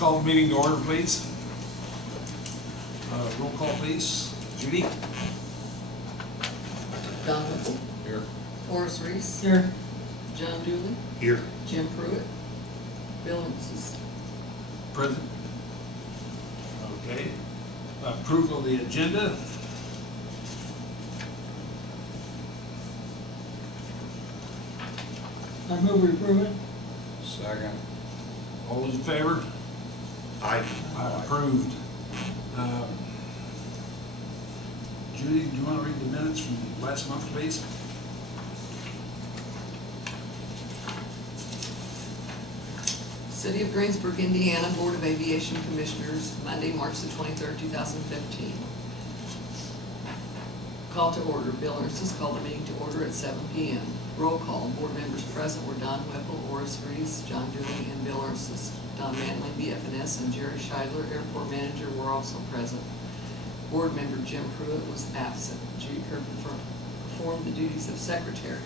Call the meeting to order, please. Roll call, please. Judy? Don Whipple, Here. Horace Reese, Here. John Dooley, Here. Jim Pruitt, Bill Ensis. Present. Okay. Approval of the agenda. I move we approve it. Second. All those in favor? Aye. Approved. Judy, do you want to read the minutes from last month, please? City of Greensburg, Indiana, Board of Aviation Commissioners, Monday, March the 23rd, 2015. Call to order. Bill Ensis called the meeting to order at 7 p.m. Roll call. Board members present were Don Whipple, Horace Reese, John Dooley, and Bill Ensis. Don Manley, BF&S, and Jerry Scheidler, airport manager, were also present. Board member Jim Pruitt was absent. Judy Kerr performed the duties of secretary.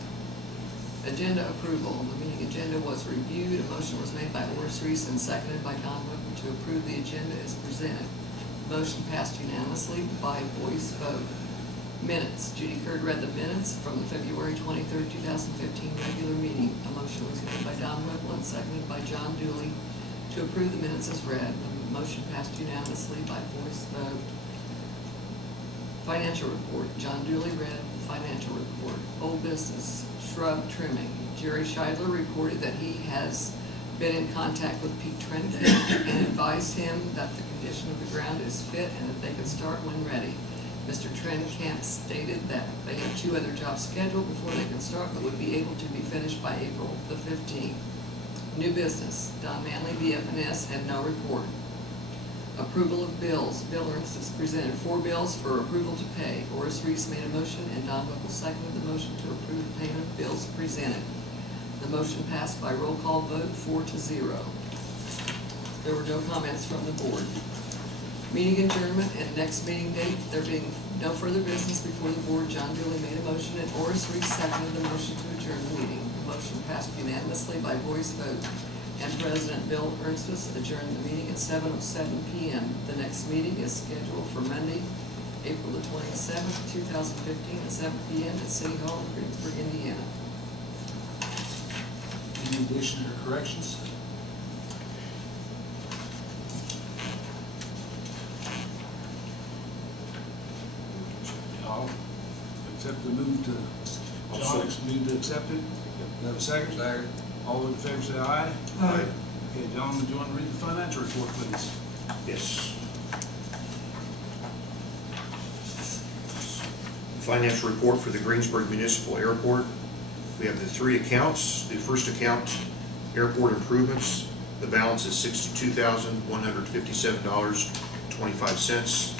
Agenda approval. The meeting agenda was reviewed. A motion was made by Horace Reese and seconded by Don Whipple to approve the agenda as presented. Motion passed unanimously by voice vote. Minutes. Judy Kerr read the minutes from the February 23rd, 2015 regular meeting. A motion was made by Don Whipple and seconded by John Dooley to approve the minutes as read. The motion passed unanimously by voice vote. Financial report. John Dooley read the financial report. Old business. Shrub trimming. Jerry Scheidler reported that he has been in contact with Pete Trenkamp and advised him that the condition of the ground is fit and that they can start when ready. Mr. Trenkamp stated that they have 2 other jobs scheduled before they can start, but would be able to be finished by April the 15th. New business. Don Manley, BF&S, had no report. Approval of bills. Bill Ensis presented 4 bills for approval to pay. Horace Reese made a motion and Don Whipple seconded the motion to approve the payment of bills presented. The motion passed by roll call vote 4-0. There were no comments from the board. Meeting adjournment and next meeting date. There being no further business before the board, John Dooley made a motion and Horace Reese seconded the motion to adjourn the meeting. The motion passed unanimously by voice vote. And President Bill Ensis adjourned the meeting at 7:07 p.m. The next meeting is scheduled for Monday, April the 27th, 2015 at 7 p.m. at City Hall in Greensburg, Indiana. Any additions or corrections? I'll accept the move to, John, move to accept it. Do you have a second? Second. All those in favor say aye. Aye. Okay, John, do you want to read the financial report, please? Yes. Financial report for the Greensburg Municipal Airport. We have the 3 accounts. The first account, airport improvements. The balance is $62,157.25.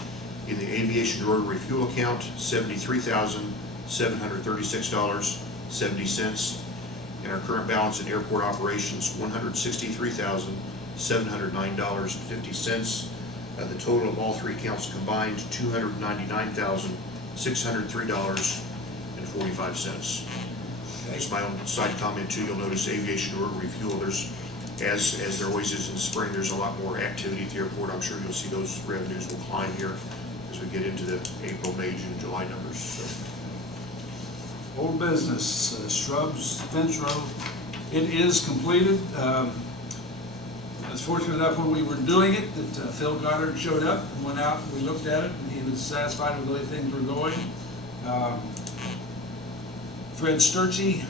In the aviation rotary fuel account, $73,736.70. And our current balance in airport operations, $163,709.50. The total of all 3 accounts combined, $299,603.45. Just my own side comment too, you'll notice aviation rotary fuel, there's, as there always is in spring, there's a lot more activity at the airport. I'm sure you'll see those revenues will climb here as we get into the April, May, June, July numbers. So. Old business, Shrubs Fence Road. It is completed. I was fortunate enough when we were doing it that Phil Goddard showed up and went out and we looked at it and he was satisfied with the way things were going. Fred Sterchi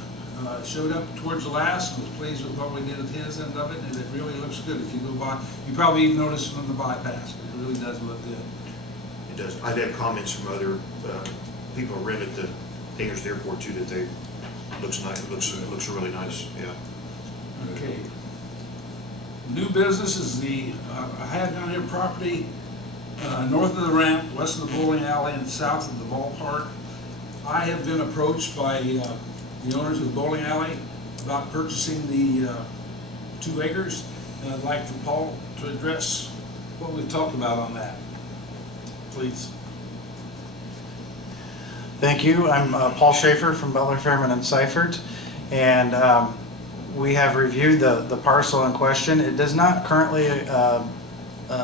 showed up towards the last and was pleased with what we did at his end of it, and it really looks good. If you go by, you probably even noticed it on the bypass, but it really does look good. It does. I've had comments from other people who rented the hangars at the airport too that they looks nice. It looks really nice. Yeah. Okay. New business is I had down here property north of the ramp, west of the bowling alley, and south of the ballpark. I have been approached by the owners of the bowling alley about purchasing the 2 acres, and I'd like for Paul to address what we've talked about on that. Please. Thank you. I'm Paul Shaffer from Butler, Fairman, and Seifert. And we have reviewed the parcel in question. It does not currently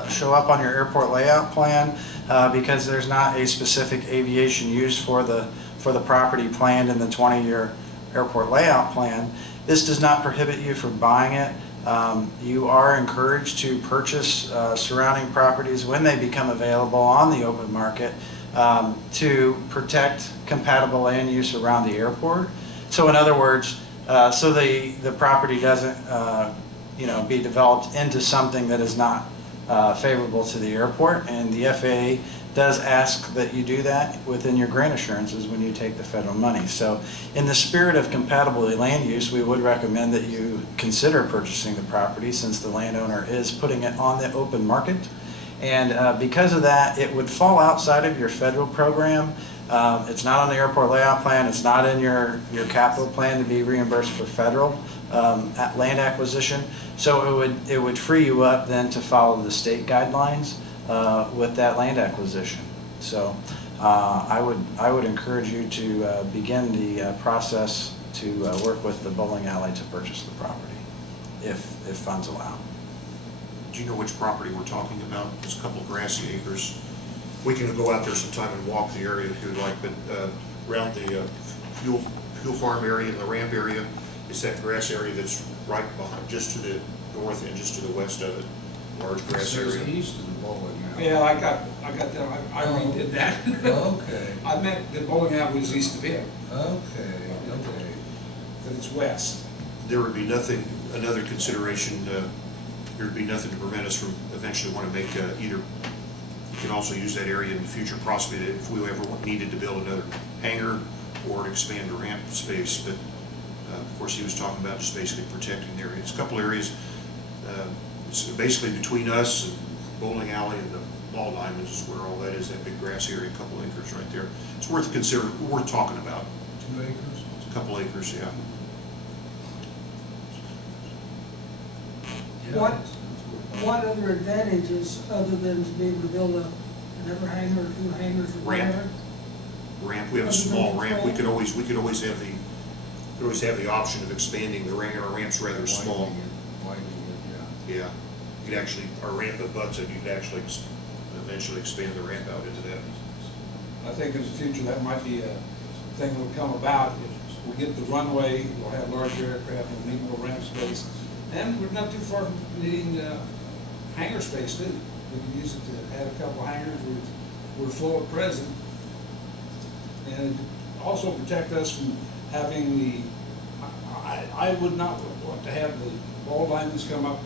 show up on your airport layout plan because there's not a specific aviation use for the property planned in the 20-year airport layout plan. This does not prohibit you from buying it. You are encouraged to purchase surrounding properties when they become available on the open market to protect compatible land use around the airport. So in other words, so the property doesn't be developed into something that is not favorable to the airport, and the FAA does ask that you do that within your grant assurances when you take the federal money. So in the spirit of compatible land use, we would recommend that you consider purchasing the property since the landowner is putting it on the open market. And because of that, it would fall outside of your federal program. It's not on the airport layout plan. It's not in your capital plan to be reimbursed for federal land acquisition. So it would free you up then to follow the state guidelines with that land acquisition. So I would encourage you to begin the process to work with the bowling alley to purchase the property, if funds allow. Do you know which property we're talking about? It's a couple grassy acres. We can go out there sometime and walk the area if you would like, but around the fuel farm area and the ramp area, it's that grass area that's right behind, just to the north and just to the west of it, large grass area. East of the bowling alley. Yeah, I got that, I redid that. Okay, I meant the bowling alley was east of it, okay. but it's west. There would be nothing, another consideration, there'd be nothing to prevent us from eventually want to make either, you can also use that area in the future possibly if we ever needed to build another hangar or to expand the ramp space. But of course he was talking about just basically protecting the area. It's a couple areas, it's basically between us and bowling alley and the ball diamonds is where all that is, that big grass area, a couple acres right there. It's worth talking about. 2 acres? It's a couple acres, yeah. What other advantages, other than to be able to build another hangar or 2 hangars or Ramp. whatever? Ramp, we have a small ramp, we could always have the option of expanding the ramp. Our ramp's rather small. Widening it, Yeah, you could actually, our ramp abuts it, you could actually eventually expand the ramp out into that. I think in the future, that might be a thing that will come about. If we get the runway, we'll have larger aircraft and need more ramp space. And we're not too far from needing hangar space too. We can use it to add a couple hangars. We're full at present. And also protect us from having I would not want to have the ball diamonds come up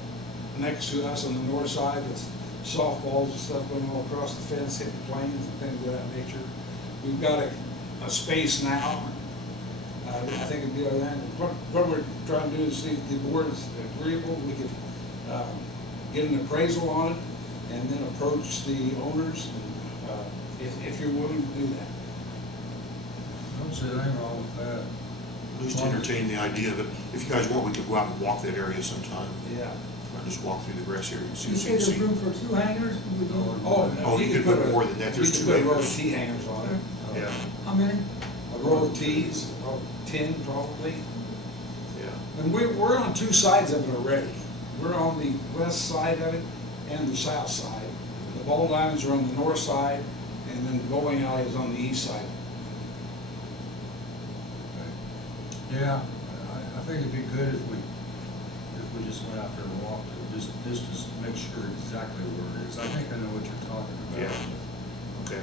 next to us on the north side with softballs and stuff going all across the fence, hitting planes and things of that nature. We've got a space now. I think it'd be our land. What we're trying to do is see if the board is agreeable. We could get an appraisal on it and then approach the owners if you're willing to do that. I don't see anything wrong with that. At least entertain the idea of it. If you guys want, we could go out and walk that area sometime. Yeah. Or just walk through the grass area and see You what you say can there's see. room for 2 hangars? Would you- Oh, you could put more than that. There's 2 You could put a row of acres. T hangers on it. Yeah, How many? A row of T's, a row of 10 probably. yeah. And we're on 2 sides of it already. We're on the west side of it and the south side. The ball diamonds are on the north side, and then the bowling alley is on the east side. Yeah, I think it'd be good if we just went out there and walked it, just to make sure exactly where it is. I think I know what you're talking about. Yeah. Okay.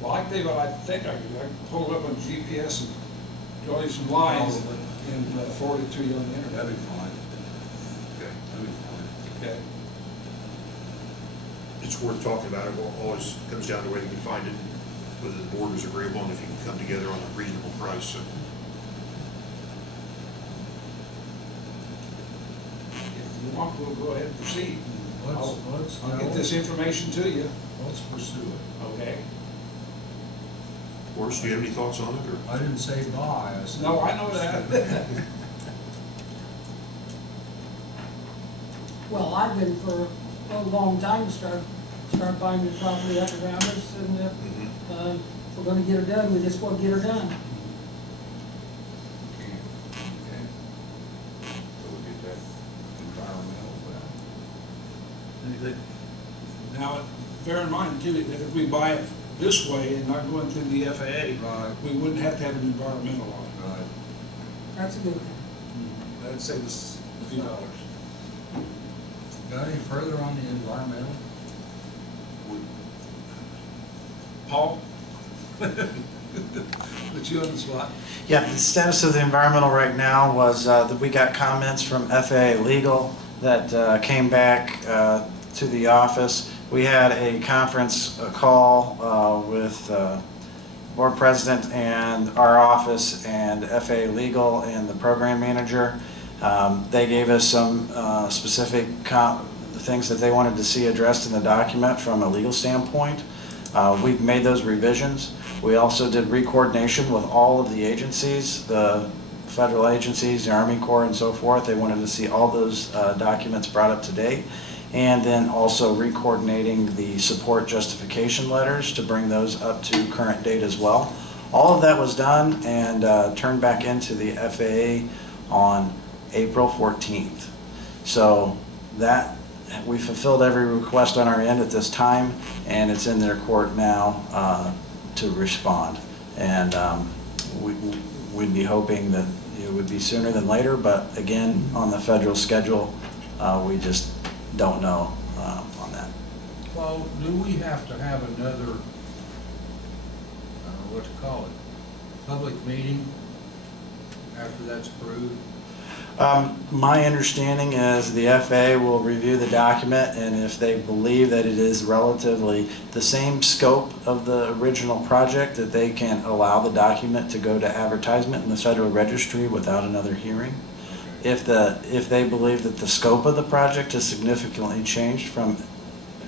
Well, I think what I think I could pull it up on GPS and draw you some lines and forward it to you on the internet. That'd be fine. Okay. That'd be fine. Okay. It's worth talking about. It always comes down to whether you can find it, whether the board is agreeable and if you can come together on a reasonable price. So. If you want, we'll go ahead and proceed. I'll get this information to you. Let's pursue it. Okay. Horace, do you have any thoughts on it? Or? I didn't say buy, I said. No, I know that. Well, I've been for a long time to start buying the property up around us, and if we're gonna get her done, we just want to get her done. Okay. anything. Now, bear in mind too, that if we buy it this way and not going through the FAA, Right. we wouldn't have to have an environmental on it. Right. That's a good thing. That'd save us a few dollars. Got any further on the environmental? Paul? Put you on the spot. Yeah, the status of the environmental right now was that we got comments from FAA Legal that came back to the office. We had a conference call with board president and our office and FAA Legal and the program manager. They gave us some specific things that they wanted to see addressed in the document from a legal standpoint. We've made those revisions. We also did re-coordination with all of the agencies, the federal agencies, the Army Corps and so forth. They wanted to see all those documents brought up to date. And then also re-coordinating the support justification letters to bring those up to current date as well. All of that was done and turned back into the FAA on April 14th. So that, we fulfilled every request on our end at this time, and it's in their court now to respond. And we'd be hoping that it would be sooner than later, but again, on the federal schedule, we just don't know on that. Well, do we have to have another, what you call it, public meeting after that's approved? My understanding is the FAA will review the document, and if they believe that it is relatively the same scope of the original project, that they can allow the document to go to advertisement in the Federal Registry without another hearing. If they believe that the scope of the project has significantly changed from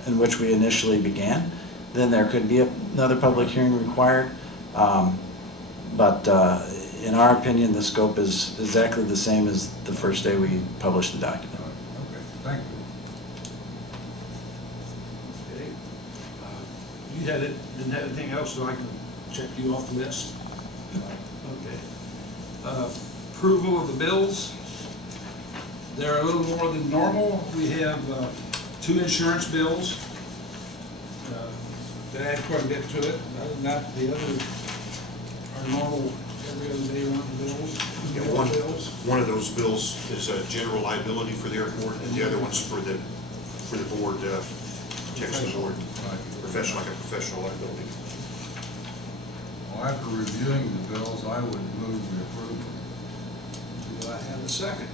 in which we initially began, then there could be another public hearing required. But in our opinion, the scope is exactly the same as the first day we published the document. Okay, thank you. Okay. You had it, didn't have anything else, so I can check you off the list? Okay. Approval of the bills. They're a little more than normal. We have 2 insurance bills. That add quite a bit to it. Other than that, the other are normal every other day run bills. Yeah, Bills. one of those bills is a general liability for the airport, and the other one's for the board, protects the board, like a professional liability. Well, after reviewing the bills, I would move the approval. Do I have a second?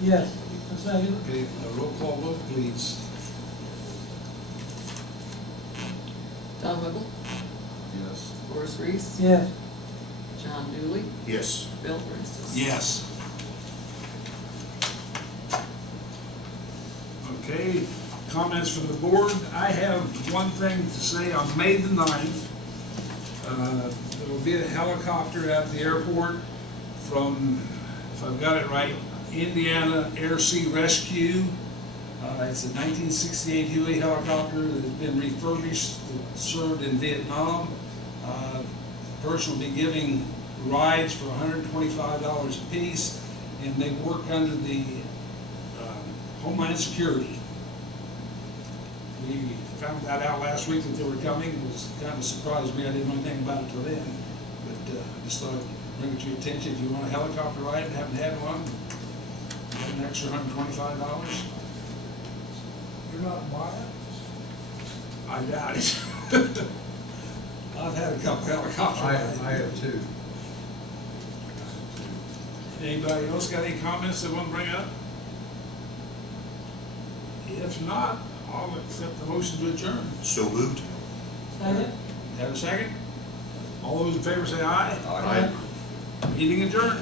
Yes, a second. Okay, a roll call vote, please. Don Whipple, Yes. Horace Reese, Yes. John Dooley, Yes. Bill Brinston. Yes. Okay, comments from the board. I have one thing to say. On May the 9th, there will be a helicopter at the airport from, if I've got it right, Indiana Air Sea Rescue. It's a 1968 Huey helicopter that has been refurbished, served in Vietnam. The person will be giving rides for $125 a piece, and they work under the Homeland Security. We found that out last week that they were coming. It was kind of surprised me. I didn't know anything about it till then, but I just thought I'd bring it to your attention. If you want a helicopter ride and haven't had one, get an extra $125. You're not buying? I doubt it. I've had a couple helicopter rides. I have 2. Anybody else got any comments they want to bring up? If not, I'll accept the motion to adjourn. So moved. Second? Have a second? All those in favor say aye. Aye. Meeting adjourned.